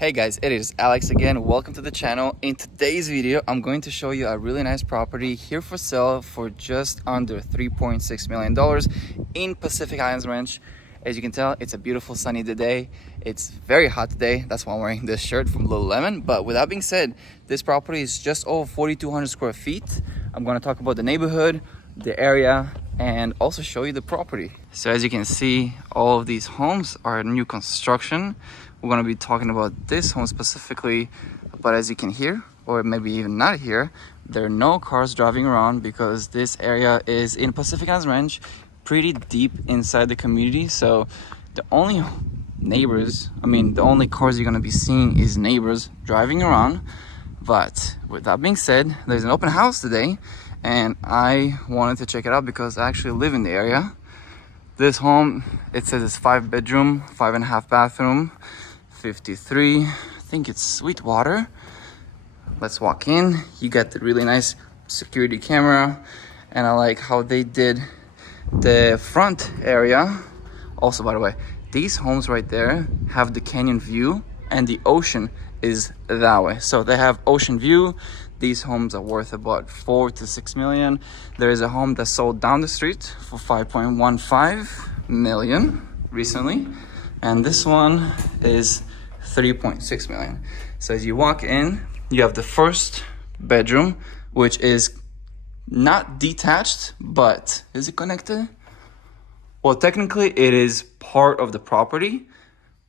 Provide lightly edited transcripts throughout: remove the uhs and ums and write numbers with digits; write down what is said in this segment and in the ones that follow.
Hey guys, it is Alex again. Welcome to the channel. In today's video, I'm going to show you a really nice property here for sale for just under $3.6 million in Pacific Highlands Ranch. As you can tell, it's a beautiful sunny day. It's very hot today. That's why I'm wearing this shirt from Lululemon. But with that being said, this property is just over 4,200 square feet. I'm going to talk about the neighborhood, the area, and also show you the property. So as you can see, all of these homes are new construction. We're going to be talking about this home specifically, but as you can hear, or maybe even not hear, there are no cars driving around because this area is in Pacific Highlands Ranch, pretty deep inside the community. So the only the only cars you're going to be seeing is neighbors driving around. But with that being said, there's an open house today and I wanted to check it out because I actually live in the area. This home, it says it's 5-bedroom, 5.5 bathroom, 53. I think it's Sweetwater. Let's walk in. You got the really nice security camera, and I like how they did the front area. Also, by the way, these homes right there have the canyon view, and the ocean is that way. So they have ocean view. These homes are worth about 4 to 6 million. There is a home that sold down the street for 5.15 million recently, and this one is 3.6 million. So as you walk in, you have the first bedroom, which is not detached, but is it connected? Well, technically it is part of the property,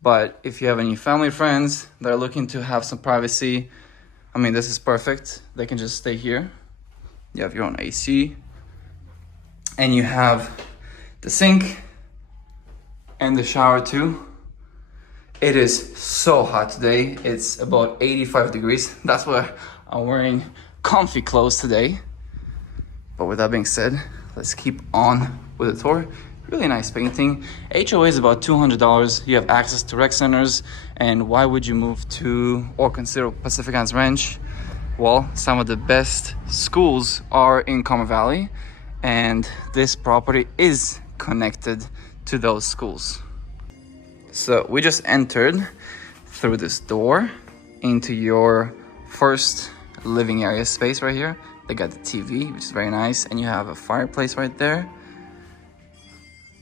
but if you have any family friends that are looking to have some privacy, I mean, this is perfect. They can just stay here. You have your own AC, and you have the sink and the shower too. It is so hot today. It's about 85 degrees. That's why I'm wearing comfy clothes today. But with that being said, let's keep on with the tour. Really nice painting. HOA is about $200. You have access to rec centers. And why would you move to or consider Pacific Highlands Ranch? Well, some of the best schools are in Carmel Valley, and this property is connected to those schools. So we just entered through this door into your first living area space right here. They got the TV, which is very nice, and you have a fireplace right there.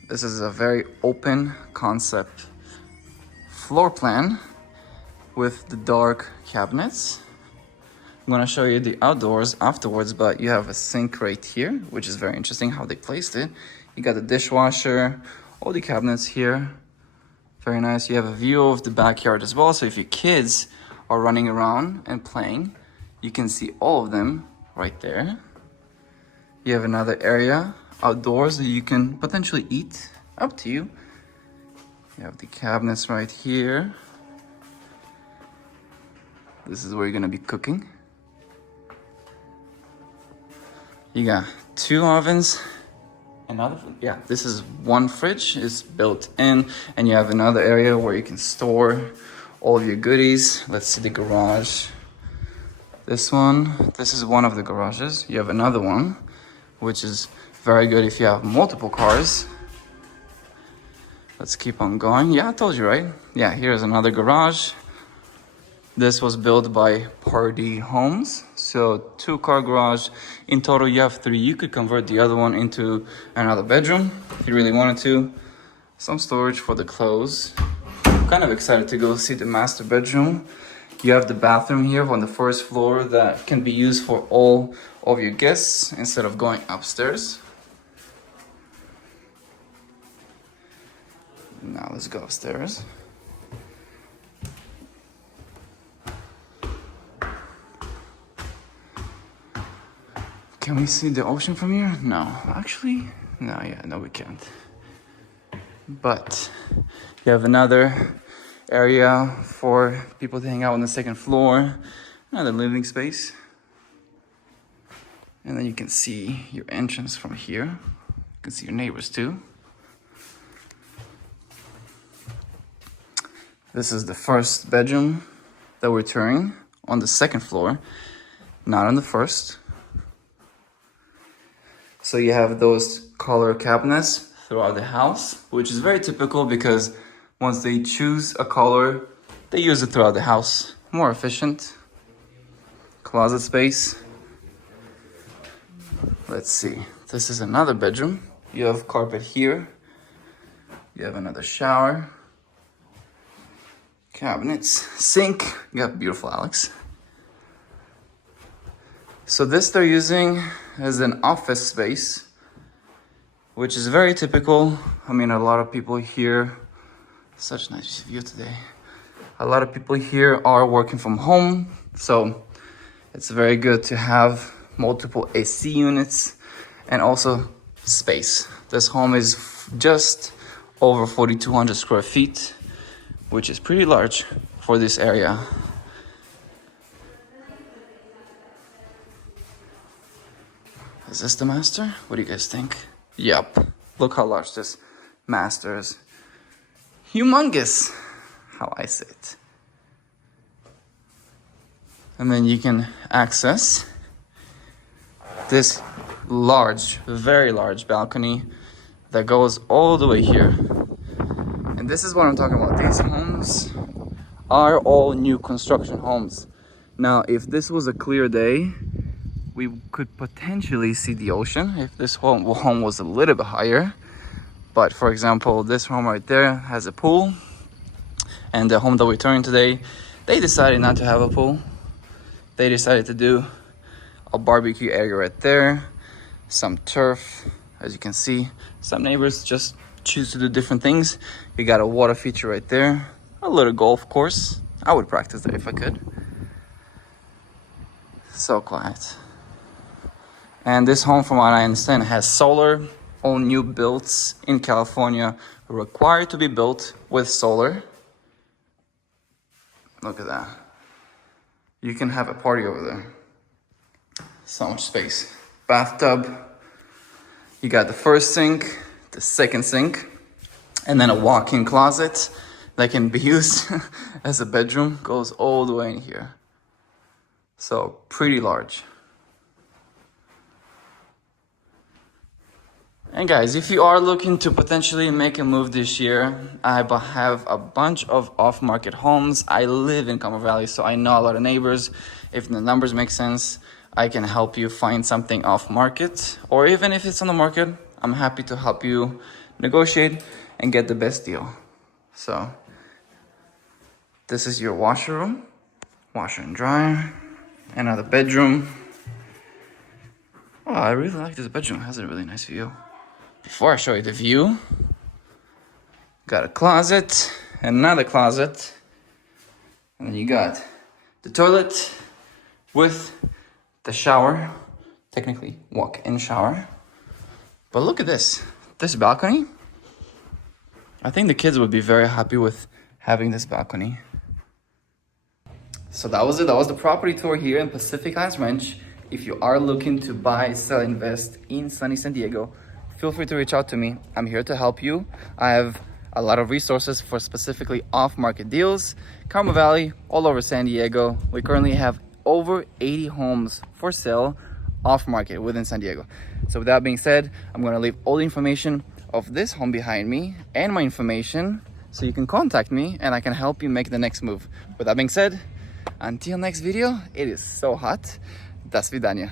This is a very open concept floor plan with the dark cabinets. I'm gonna show you the outdoors afterwards, but you have a sink right here, which is very interesting how they placed it. You got the dishwasher, all the cabinets here. Very nice. You have a view of the backyard as well. So if your kids are running around and playing, you can see all of them right there. You have another area outdoors that you can potentially eat, up to you. You have the cabinets right here. This is where you're gonna be cooking. You got 2 ovens. This is one fridge is built in, and you have another area where you can store all of your goodies. Let's see the garage. This is one of the garages. You have another one, which is very good if you have multiple cars. Let's keep on going. Yeah, I told you, right? Yeah, here's another garage. This was built by Party Homes. So 2-car garage. In total, you have 3. You could convert the other one into another bedroom if you really wanted to. Some storage for the clothes. I'm kind of excited to go see the master bedroom. You have the bathroom here on the first floor that can be used for all of your guests instead of going upstairs. Now let's go upstairs. Can we see the ocean from here? No, actually, no, we can't. But you have another area for people to hang out on the second floor, another living space. And then you can see your entrance from here. You can see your neighbors too. This is the first bedroom that we're touring on the second floor, not on the first. So you have those color cabinets throughout the house, which is very typical because once they choose a color, they use it throughout the house. More efficient. Closet space. Let's see. This is another bedroom. You have carpet here. You have another shower. Cabinets. Sink. You got beautiful Alex. So this they're using as an office space, which is very typical. I mean, a lot of people here, such nice view today. A lot of people here are working from home, so it's very good to have multiple AC units and also space. This home is just over 4,200 square feet, which is pretty large for this area. Is this the master? What do you guys think? Yep. Look how large this master is. Humongous, how I say it. And then you can access this large, very large balcony that goes all the way here. And this is what I'm talking about. These homes are all new construction homes. Now, if this was a clear day, we could potentially see the ocean if this home was a little bit higher. But for example, this home right there has a pool. And the home that we're touring today, they decided not to have a pool. They decided to do a barbecue area right there, some turf, as you can see. Some neighbors just choose to do different things. You got a water feature right there, a little golf course. I would practice there if I could. So quiet. And this home, from what I understand, has solar. All new builds in California are required to be built with solar. Look at that. You can have a party over there. So much space. Bathtub. You got the first sink, the second sink, and then a walk-in closet that can be used as a bedroom. Goes all the way in here. So pretty large. And guys, if you are looking to potentially make a move this year, I have a bunch of off-market homes. I live in Carmel Valley, so I know a lot of neighbors. If the numbers make sense, I can help you find something off-market. Or even if it's on the market, I'm happy to help you negotiate and get the best deal. So, this is your washer room, washer and dryer, another bedroom. Oh, I really like this bedroom. It has a really nice view. Before I show you the view, got a closet, another closet, and then you got the toilet with the shower, technically walk-in shower. But look at this balcony. I think the kids would be very happy with having this balcony. So that was it. That was the property tour here in Pacific Highlands Ranch. If you are looking to buy, sell, invest in sunny San Diego, feel free to reach out to me. I'm here to help you. I have a lot of resources for specifically off-market deals. Carmel Valley, all over San Diego. We currently have over 80 homes for sale off-market within San Diego. So with that being said, I'm going to leave all the information of this home behind me and my information so you can contact me and I can help you make the next move. With that being said, until next video, it is so hot. До свидания.